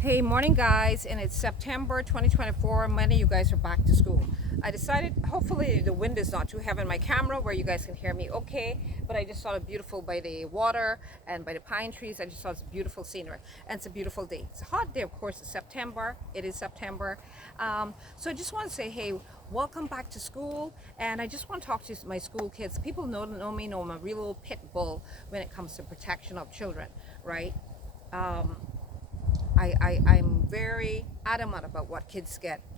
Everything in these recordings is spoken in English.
Hey, morning guys, and it's September 2024. Many of you guys are back to school. I decided, hopefully the wind is not too heavy on my camera where you guys can hear me okay, but I just saw it beautiful by the water and by the pine trees. I just saw it's beautiful scenery, and it's a beautiful day. It's a hot day, of course. It's September. It is September. So I just want to say, hey, welcome back to school, and I just want to talk to my school kids. People know me, know I'm a real old pit bull when it comes to protection of children, right? I'm very adamant about what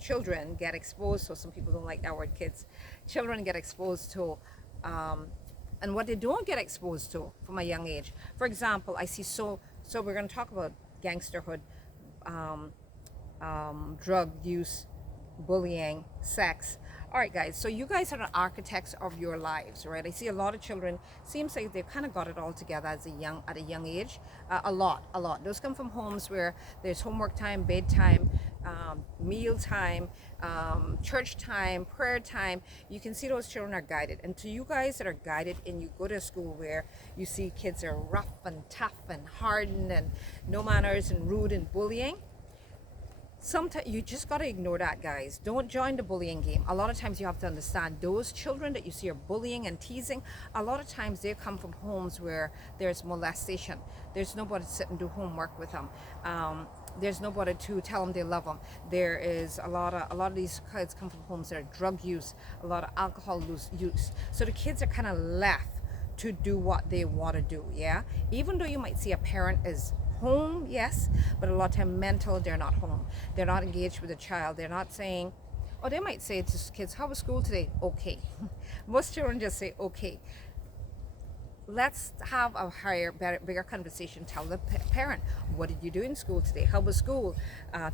children get exposed to. Some people don't like that word kids. Children get exposed to, and what they don't get exposed to from a young age. For example, I see so we're going to talk about gangsterhood, um, drug use, bullying, sex. All right, guys, so you guys are the architects of your lives, right? I see a lot of children, seems like they've kind of got it all together at a young age. A lot. Those come from homes where there's homework time, bedtime, meal time, church time, prayer time. You can see those children are guided. And to you guys that are guided and you go to a school where you see kids are rough and tough and hardened and no manners and rude and bullying, sometimes you just got to ignore that, guys. Don't join the bullying game. A lot of times you have to understand those children that you see are bullying and teasing, a lot of times they come from homes where there's molestation. There's nobody to sit and do homework with them. There's nobody to tell them they love them. There is a lot of these kids come from homes that are drug use, a lot of alcohol use. So the kids are kind of left to do what they want to do. Yeah, even though you might see a parent is home, yes, but a lot of time mental, they're not home. They're not engaged with the child. They're not saying, or they might say to kids, how was school today? Okay. Most children just say okay. Let's have a bigger conversation. Tell the parent, what did you do in school today? How was school?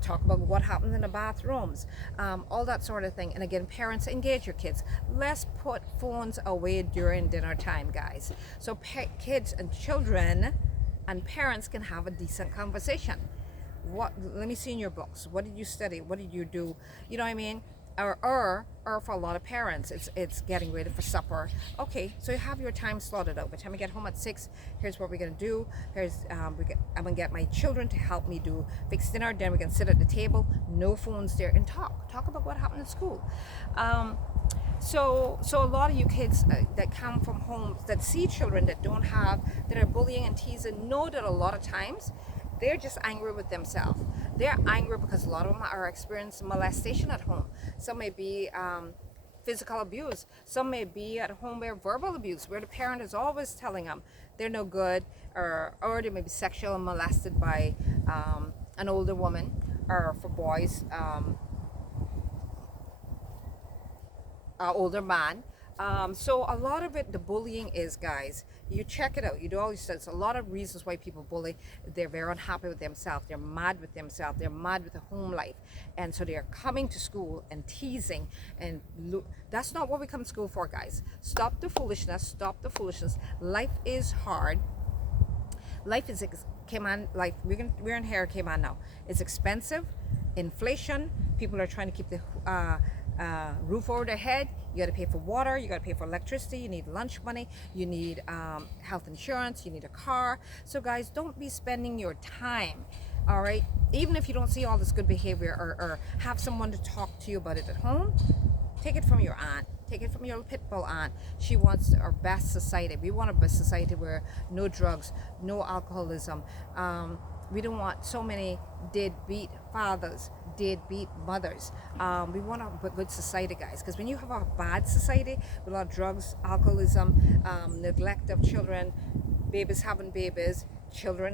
Talk about what happened in the bathrooms, all that sort of thing. And again, parents, engage your kids. Let's put phones away during dinner time, guys. So kids and children and parents can have a decent conversation. Let me see in your books. What did you study? What did you do? You know what I mean? Or for a lot of parents, it's getting ready for supper. Okay, so you have your time slotted out. By the time I get home at 6, here's what we're gonna do. I'm gonna get my children to help me do fix dinner. Then we can sit at the table, no phones there, and talk about what happened at school. So a lot of you kids that come from homes that see children that are bullying and teasing, know that a lot of times they're just angry with themselves. They're angry because a lot of them are experiencing molestation at home. Some may be physical abuse. Some may be at home where verbal abuse, where the parent is always telling them they're no good, or they may be sexually molested by an older woman, or for boys, older man. So a lot of it, the bullying is, guys, you check it out. You do all these stuff. A lot of reasons why people bully. They're very unhappy with themselves. They're mad with themselves. They're mad with the home life. And so they're coming to school and teasing. And that's not what we come to school for, guys. Stop the foolishness. Stop the foolishness. Life is hard. Life is came on, like we're in here, came on now. It's expensive. Inflation. People are trying to keep the roof over their head. You got to pay for water, you got to pay for electricity, you need lunch money, you need health insurance, you need a car. So guys, don't be spending your time, all right, even if you don't see all this good behavior, or have someone to talk to you about it at home. Take it from your aunt. Take it from your pit bull aunt. She wants our best society. We want a best society where no drugs, no alcoholism. We don't want so many deadbeat fathers, deadbeat mothers. We want a good society, guys, because when you have a bad society with a lot of drugs, alcoholism, neglect of children, babies having babies,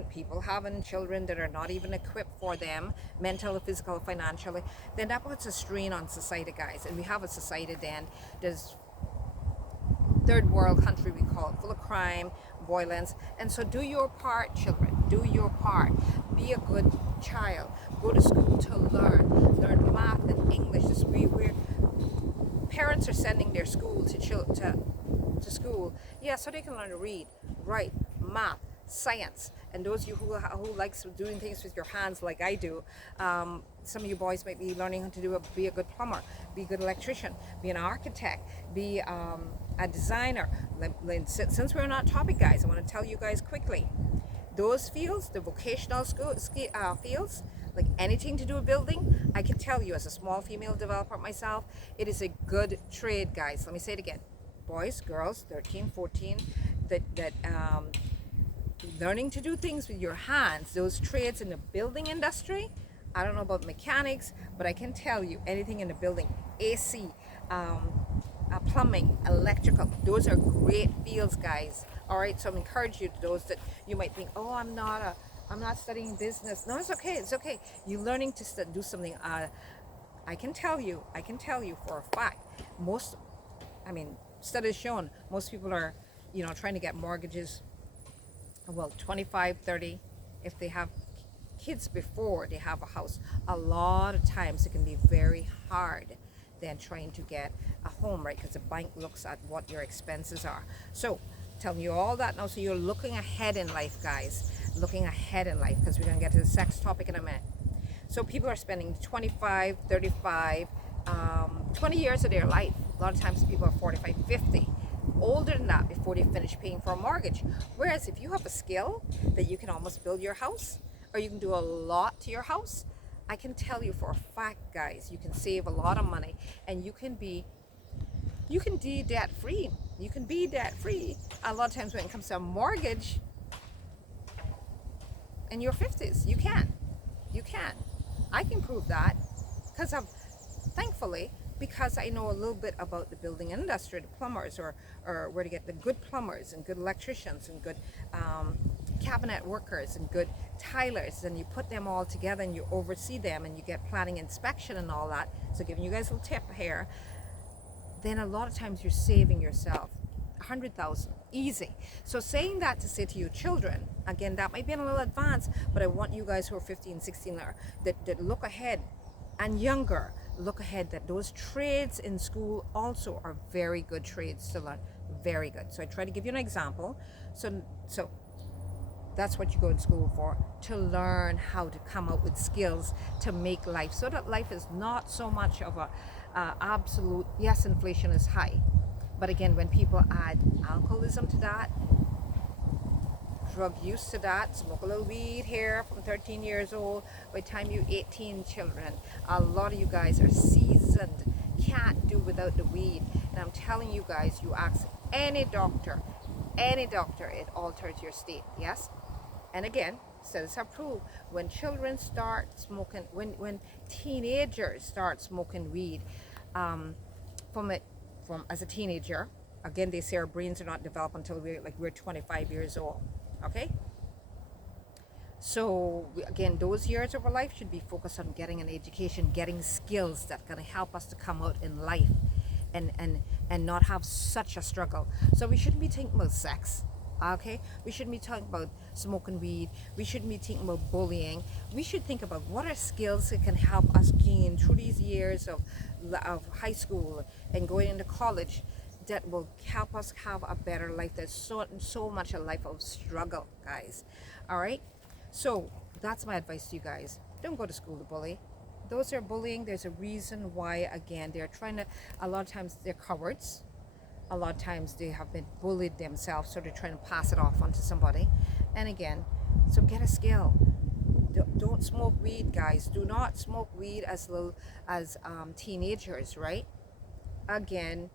people having children that are not even equipped for them, mental, physical, financially, then that puts a strain on society, guys. And we have a society then, there's third world country, we call it, full of crime, violence. And so do your part, children. Do your part. Be a good child. Go to school to learn math and English. We're parents are sending their school to school, yeah, so they can learn to read, write, math, science. And those of you who likes doing things with your hands like I do, some of you boys might be learning how to be a good plumber, be a good electrician, be an architect, be a designer. Since we're on that topic, guys, I want to tell you guys quickly, those fields, the vocational fields, like anything to do with building, I can tell you as a small female developer myself, it is a good trade, guys. Let me say it again. Boys, girls, 13, 14, that learning to do things with your hands, those trades in the building industry. I don't know about mechanics, but I can tell you anything in the building, AC, plumbing, electrical, those are great fields, guys. All right, so I'm encouraging you to those that you might think, oh, I'm not studying business. No, it's okay. It's okay. You're learning to do something. I can tell you for a fact, studies shown most people are, trying to get mortgages, well, 25, 30, if they have kids before they have a house. A lot of times it can be very hard than trying to get a home, right? Because the bank looks at what your expenses are. So telling you all that now, so you're looking ahead in life, guys. Looking ahead in life, because we're going to get to the sex topic in a minute. So people are spending 25, 35, 20 years of their life. A lot of times people are 45, 50, older than that before they finish paying for a mortgage. Whereas if you have a skill that you can almost build your house, or you can do a lot to your house, I can tell you for a fact, guys, you can save a lot of money, and you can be debt free. You can be debt free. A lot of times when it comes to a mortgage in your 50s, you can. I can prove that thankfully, because I know a little bit about the building industry, the plumbers, or where to get the good plumbers and good electricians and good cabinet workers and good tilers, and you put them all together and you oversee them and you get planning inspection and all that. So giving you guys a little tip here, then a lot of times you're saving yourself 100,000 easy. So saying that to say to your children, again, that might be in a little advanced, but I want you guys who are 15, 16 that look ahead, and younger, look ahead, that those trades in school also are very good trades to learn. Very good. So I try to give you an example. So that's what you go to school for, to learn how to come up with skills to make life, so that life is not so much of a absolute, yes, inflation is high, but again, when people add alcoholism to that, drug use to that, smoke a little weed here from 13 years old, by the time you're 18, children, a lot of you guys are seasoned, can't do without the weed. And I'm telling you guys, you ask any doctor, it alters your state, yes? And again, studies have proved when children start smoking, when teenagers start smoking weed, from as a teenager, again, they say our brains are not developed until we're 25 years old. Okay? So again, those years of our life should be focused on getting an education, getting skills that can help us to come out in life and not have such a struggle. So we shouldn't be thinking about sex. Okay, we shouldn't be talking about smoking weed. We shouldn't be thinking about bullying. We should think about what are skills that can help us gain through these years of high school and going into college, that will help us have a better life. There's so much a life of struggle, guys. All right, so that's my advice to you guys. Don't go to school to bully. Those are bullying. There's a reason why. Again, they're trying to, a lot of times they're cowards. A lot of times they have been bullied themselves, so they're trying to pass it off onto somebody. And again, so get a skill. Don't smoke weed, guys. Do not smoke weed as teenagers, right? Again,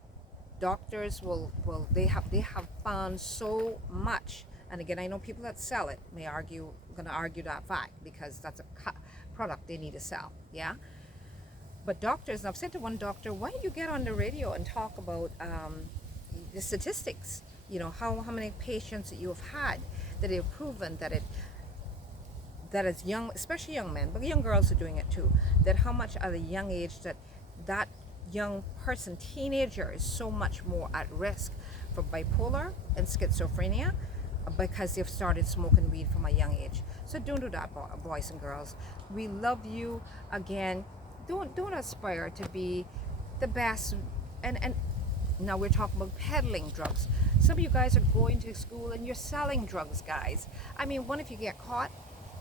doctors they have found so much. And again, I know people that sell it gonna argue that fact, because that's a product they need to sell, yeah? But doctors, and I've said to one doctor, why don't you get on the radio and talk about the statistics, how many patients that you have had that have proven that is young, especially young men, but young girls are doing it too, that how much at a young age that young person, teenager, is so much more at risk for bipolar and schizophrenia, because they've started smoking weed from a young age. So don't do that, boys and girls. We love you. Again, don't aspire to be the best. And now we're talking about peddling drugs. Some of you guys are going to school and you're selling drugs, guys. I mean, what if you get caught?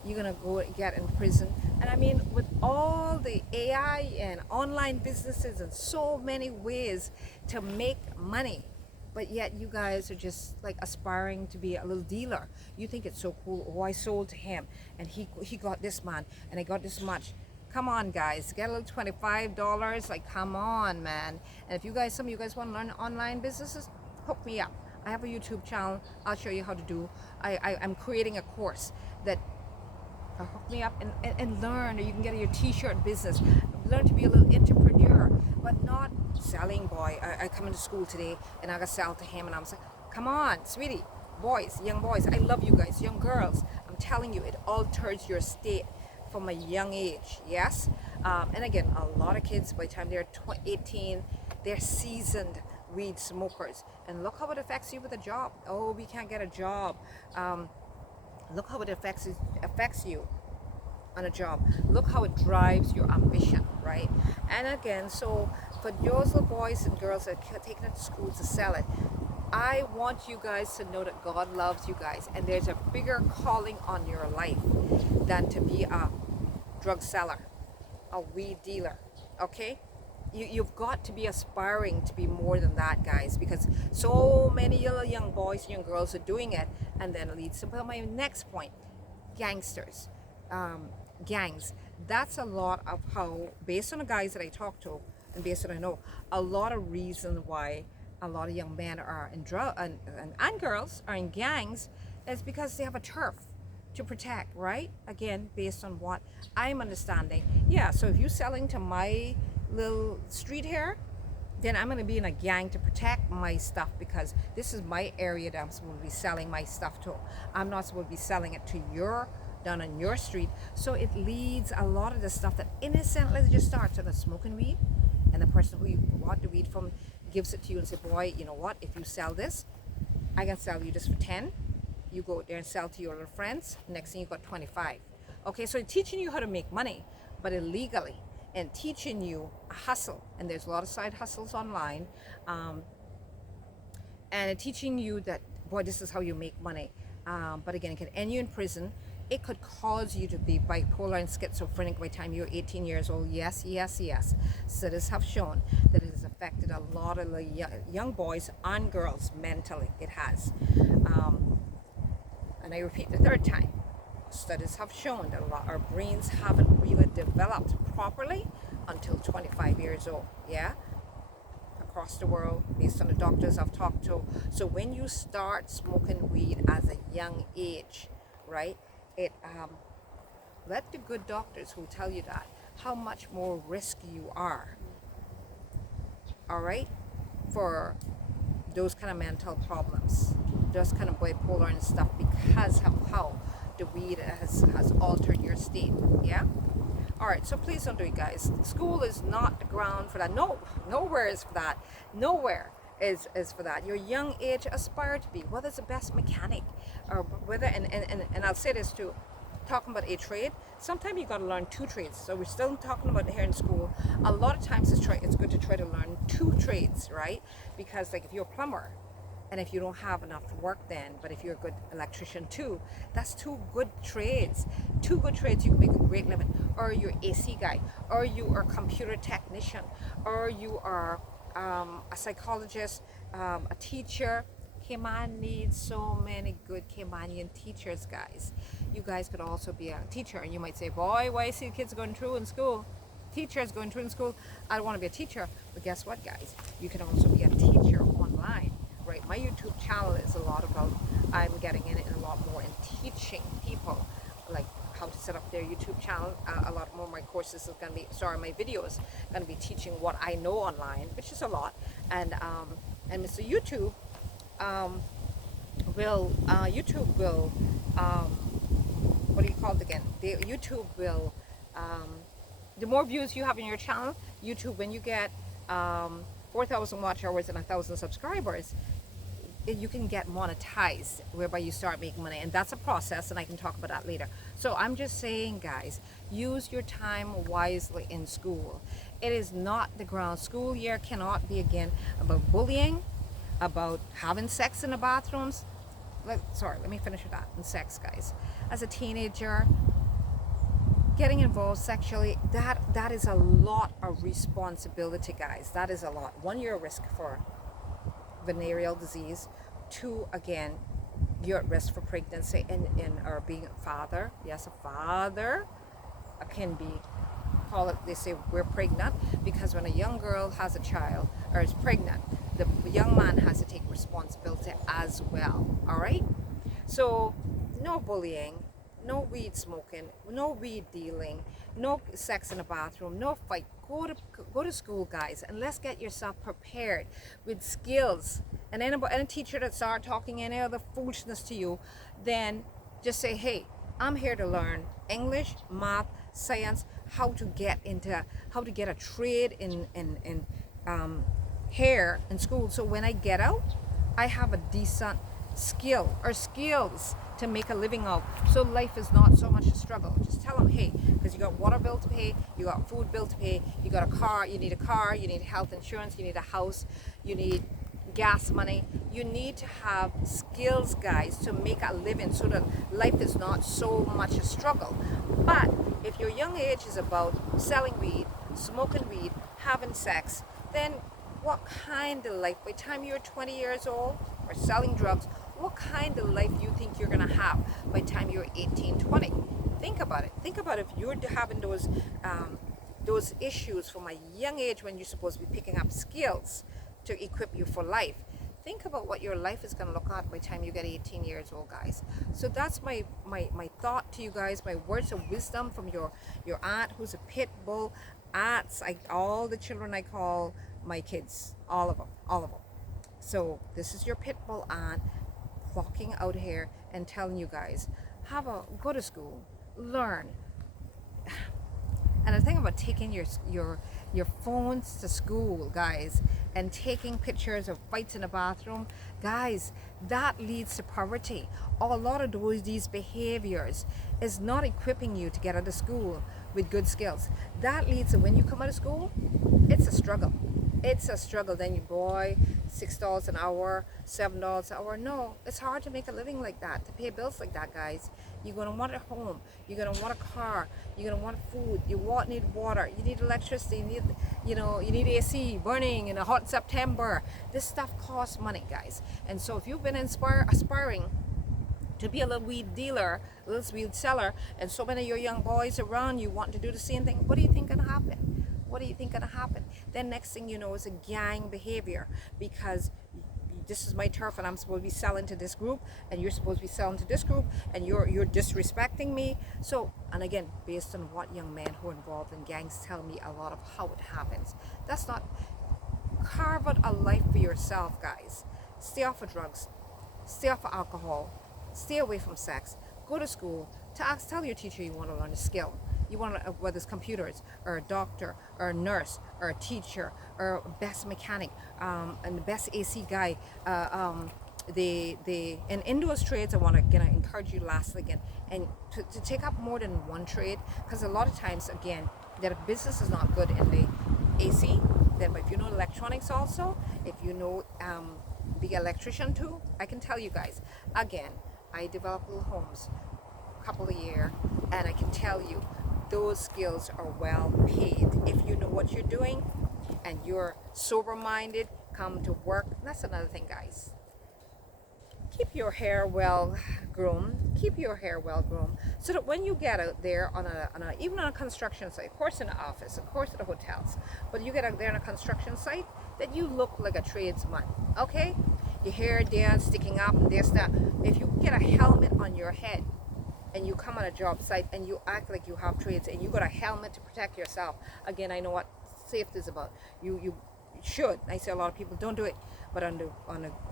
You're gonna go get in prison. And I mean, with all the AI and online businesses and so many ways to make money, but yet you guys are just like aspiring to be a little dealer. You think it's so cool. Oh, I sold to him, and he got this man, and I got this much. Come on, guys, get a little $25. Like, come on, man. And if you guys, some of you guys want to learn online businesses, hook me up. I have a YouTube channel. I'll show you how to do. I'm creating a course that hook me up and learn, or you can get your t-shirt business. Learn to be a little entrepreneur, but not selling. Boy, I come into school today and I got to sell to him, and I'm saying, come on, sweetie, boys, young boys, I love you guys, young girls, I'm telling you, it alters your state from a young age. Yes. And again, a lot of kids, by the time they're 18, they're seasoned weed smokers, and look how it affects you with a job. Oh, we can't get a job. Look how it affects you on a job. Look how it drives your ambition, right? And again, so for those little boys and girls that are taking it to school to sell it, I want you guys to know that God loves you guys, and there's a bigger calling on your life than to be a drug seller, a weed dealer. Okay? You've got to be aspiring to be more than that, guys, because so many young boys and young girls are doing it, and then it leads to my next point: gangsters, gangs. That's a lot of how, based on the guys that I talk to and based on I know, a lot of reason why a lot of young men are in and girls are in gangs is because they have a turf to protect, right? Again, based on what I'm understanding. Yeah, so if you're selling to my little street here, then I'm going to be in a gang to protect my stuff, because this is my area that I'm supposed to be selling my stuff to. I'm not supposed to be selling it to down on your street. So it leads a lot of the stuff that innocently just starts on smoking weed, and the person who you bought the weed from gives it to you and say, boy, you know what, if you sell this, I can sell you this for 10. You go there and sell to your little friends, next thing you got 25. Okay, so teaching you how to make money, but illegally, and teaching you a hustle. And there's a lot of side hustles online, and teaching you that, boy, this is how you make money. But again, it can end you in prison. It could cause you to be bipolar and schizophrenic by the time you're 18 years old. Yes, yes, yes. Studies have shown that it has affected a lot of the young boys and girls mentally. It has. And I repeat the third time, studies have shown that our brains haven't really developed properly until 25 years old. Yeah, across the world, based on the doctors I've talked to. So when you start smoking weed as a young age, right, it let the good doctors who tell you that how much more risky you are, all right, for those kind of mental problems, those kind of bipolar and stuff, because of how the weed has altered your state. Yeah. All right, so please don't do it, guys. School is not the ground for that. No, nowhere is for that. Nowhere is for that. Your young age, aspire to be, whether it's the best mechanic, or whether, and I'll say this too, talking about a trade, sometimes you got to learn two trades. So we're still talking about it here in school. A lot of times it's good to try to learn two trades, right? Because like if you're a plumber, and if you don't have enough work then, but if you're a good electrician too, that's two good trades. Two good trades, you can make a great living. Or you're AC guy, or you are a computer technician, or you are a psychologist, a teacher. Cayman needs so many good Caymanian teachers, guys. You guys could also be a teacher, and you might say, boy, why I see kids going through in school? Teachers going through in school. I don't want to be a teacher. But guess what, guys? You can also be a teacher online. Right, my YouTube channel is a lot about, I'm getting in it a lot more in teaching people like how to set up their YouTube channel. A lot more of my courses is going to be, my videos going to be teaching what I know online, which is a lot. And Mr. YouTube will what do you call it again? YouTube will, the more views you have in your channel, YouTube, when you get 4,000 watch hours and 1,000 subscribers, you can get monetized, whereby you start making money, and that's a process, and I can talk about that later. So I'm just saying, guys, use your time wisely in school. It is not the ground. School year cannot be again about bullying, about having sex in the bathrooms. Let me finish with that. And sex, guys. As a teenager, getting involved sexually, that is a lot of responsibility, guys. That is a lot. One, you're a risk for venereal disease, to again, you're at risk for pregnancy and or being a father. Yes, a father can be, call it, they say we're pregnant, because when a young girl has a child or is pregnant, the young man has to take responsibility as well. All right, so no bullying, no weed smoking, no weed dealing, no sex in the bathroom, no fight. Go to school, guys, and let's get yourself prepared with skills. And any teacher that start talking any other foolishness to you, then just say, hey, I'm here to learn English, math, science, how to get a trade in hair in school. So when I get out, I have a decent skill or skills to make a living of. So life is not so much a struggle. Just tell them, hey, because you got water bill to pay, you got food bill to pay, you got a car, you need health insurance, you need a house, you need gas money. You need to have skills, guys, to make a living so that life is not so much a struggle. But if your young age is about selling weed, smoking weed, having sex, then what kind of life, by the time you're 20 years old, or selling drugs, what kind of life do you think you're going to have by the time you're 18, 20? Think about it. Think about if you're having those issues from a young age when you're supposed to be picking up skills to equip you for life. Think about what your life is going to look like by the time you get 18 years old, guys. So that's my thought to you guys, my words of wisdom from your aunt who's a pit bull. Aunts, all the children I call my kids, all of them. So this is your pit bull aunt clocking out here and telling you guys, go to school, learn. And the thing about taking your phones to school, guys, and taking pictures of fights in the bathroom, guys, that leads to poverty. Or a lot of these behaviors is not equipping you to get out of school with good skills. That leads to when you come out of school, it's a struggle. It's a struggle. Then you, boy, $6 an hour, $7 an hour. No, it's hard to make a living like that, to pay bills like that, guys. You're going to want a home. You're going to want a car. You're going to want food. You need water. You need electricity. You need AC burning in a hot September. This stuff costs money, guys. And so if you've been aspiring to be a little weed dealer, a little weed seller, and so many of your young boys around you want to do the same thing, what do you think going to happen? What do you think going to happen? Then next thing you know is a gang behavior, because this is my turf and I'm supposed to be selling to this group and you're supposed to be selling to this group and you're disrespecting me. So, and again, based on what young men who are involved in gangs tell me a lot of how it happens. That's not, carve out a life for yourself, guys. Stay off of drugs, stay off of alcohol, stay away from sex, go to school, tell your teacher you want to learn a skill. You want to, whether it's computers or a doctor or a nurse or a teacher or best mechanic and the best AC guy. In those trades, I want to encourage you lastly again and to take up more than one trade, because a lot of times again that if business is not good in the AC, then if you know electronics also, if you know be an electrician too, I can tell you guys again, I develop little homes a couple of years, and I can tell you those skills are well paid if you know what you're doing and you're sober-minded. Come to work. That's another thing, guys. Keep your hair well groomed. Keep your hair well groomed, so that when you get out there even on a construction site, of course in the office, of course at the hotels, but you get out there on a construction site, that you look like a tradesman. Okay, your hair there sticking up and this that. If you get a helmet on your head and you come on a job site and you act like you have trades and you got a helmet to protect yourself, again, I know what safety is about. You should. I say a lot of people don't do it, but on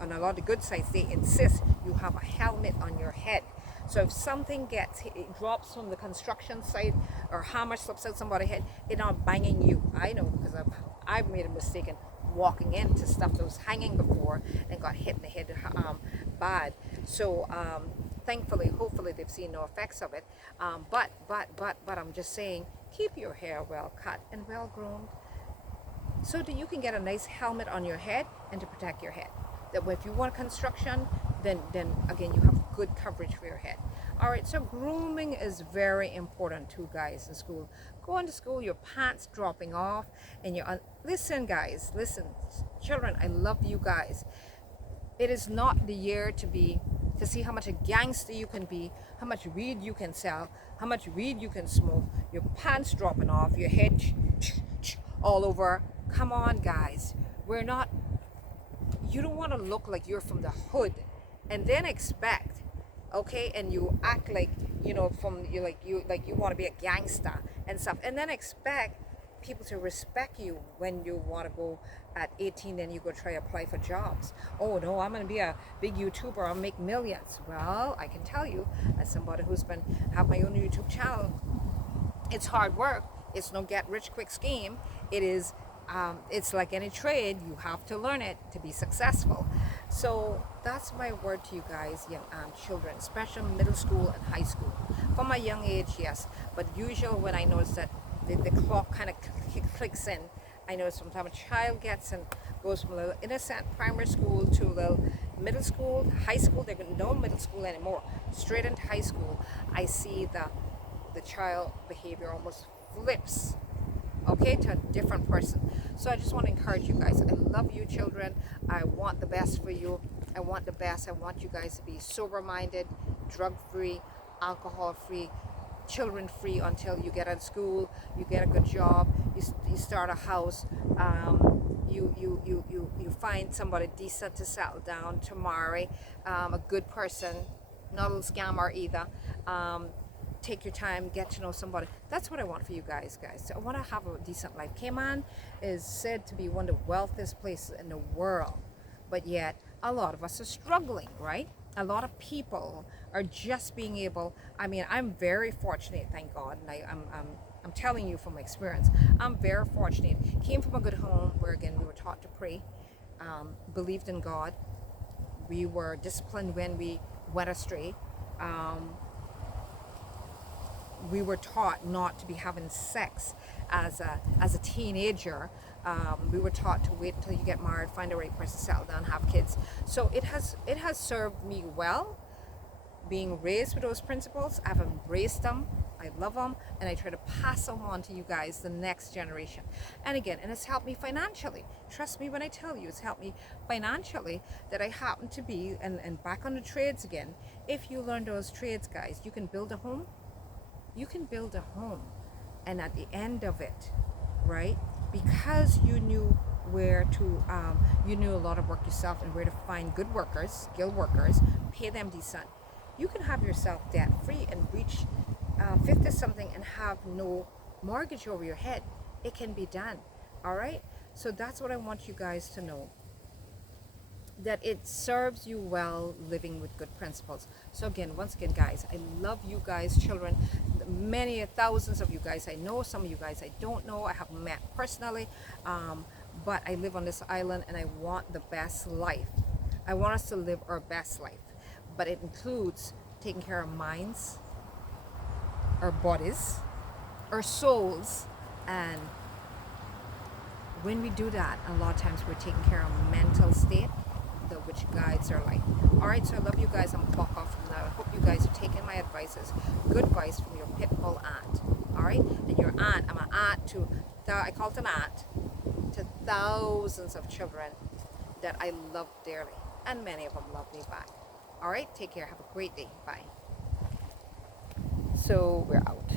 a lot of good sites, they insist you have a helmet on your head. So if something it drops from the construction site or hammer slips out somebody's head, it's not banging you. I know, because I've made a mistake in walking into stuff that was hanging before and got hit in the head bad. So thankfully, hopefully they've seen no effects of it. But I'm just saying, keep your hair well cut and well groomed, so that you can get a nice helmet on your head and to protect your head. That if you want construction, then again you have good coverage for your head. All right, so grooming is very important too, guys, in school. Going to school, your pants dropping off, and listen, guys, listen, children, I love you guys. It is not the year to see how much a gangster you can be, how much weed you can sell, how much weed you can smoke, your pants dropping off, your head all over. Come on, guys. We're not, you don't want to look like you're from the hood and then expect, okay, and you act like, you want to be a gangster and stuff, and then expect people to respect you when you want to go at 18 and you go try to apply for jobs. Oh no, I'm going to be a big YouTuber, I'll make millions. Well, I can tell you, as somebody who's been have my own YouTube channel, it's hard work. It's no get rich quick scheme. It is it's like any trade, you have to learn it to be successful. So that's my word to you guys, young children, especially middle school and high school. From a young age, yes, but usually when I notice that the clock kind of clicks in, I know sometimes a child gets and goes from a little innocent primary school to a little middle school, high school. They're no middle school anymore, straight into high school. I see the child behavior almost flips, okay, to a different person. So I just want to encourage you guys. I love you, children. I want the best for you. I want the best. I want you guys to be sober minded, drug free, alcohol free, children free until you get out of school, you get a good job, you start a house, you find somebody decent to settle down, to marry, a good person, not a little scammer either. Take your time, get to know somebody. That's what I want for you guys. So I want to have a decent life. Cayman is said to be one of the wealthiest places in the world, but yet a lot of us are struggling, right? A lot of people are just being able, I mean, I'm very fortunate, thank God, and I'm telling you from my experience, I'm very fortunate. Came from a good home where, again, we were taught to pray, believed in God. We were disciplined when we went astray. We were taught not to be having sex as a teenager. We were taught to wait until you get married, find a right person, settle down, have kids. So it has served me well, being raised with those principles. I've embraced them, I love them, and I try to pass them on to you guys, the next generation. And again, and it's helped me financially. Trust me when I tell you, it's helped me financially that I happen to be, and back on the trades again. If you learn those trades, guys, you can build a home. You can build a home, and at the end of it, right, because you knew where to, you knew a lot of work yourself and where to find good workers, skilled workers, pay them decent, you can have yourself debt free and reach 50 something and have no mortgage over your head. It can be done. All right, so that's what I want you guys to know, that it serves you well living with good principles. So again, once again, guys, I love you guys, children. Many thousands of you guys I know, some of you guys I don't know, I haven't met personally, but I live on this island and I want the best life. I want us to live our best life, but it includes taking care of minds, our bodies, our souls, and when we do that, a lot of times we're taking care of mental state, which guides our life. All right, so I love you guys. I'm clock off from now. I hope you guys are taking my advices. Good advice from your pit bull aunt. All right, and your aunt. I'm an aunt to, I call it an aunt to thousands of children that I love dearly, and many of them love me back. All right, take care. Have a great day. Bye. So we're out.